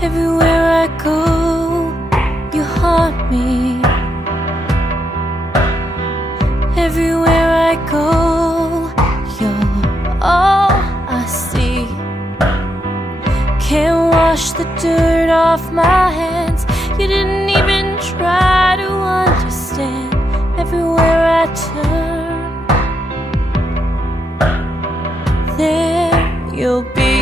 Everywhere I go, you haunt me. Everywhere I go, you're all I see. Can't wash the dirt off my hands. You didn't even try to understand. Everywhere I turn, there you'll be.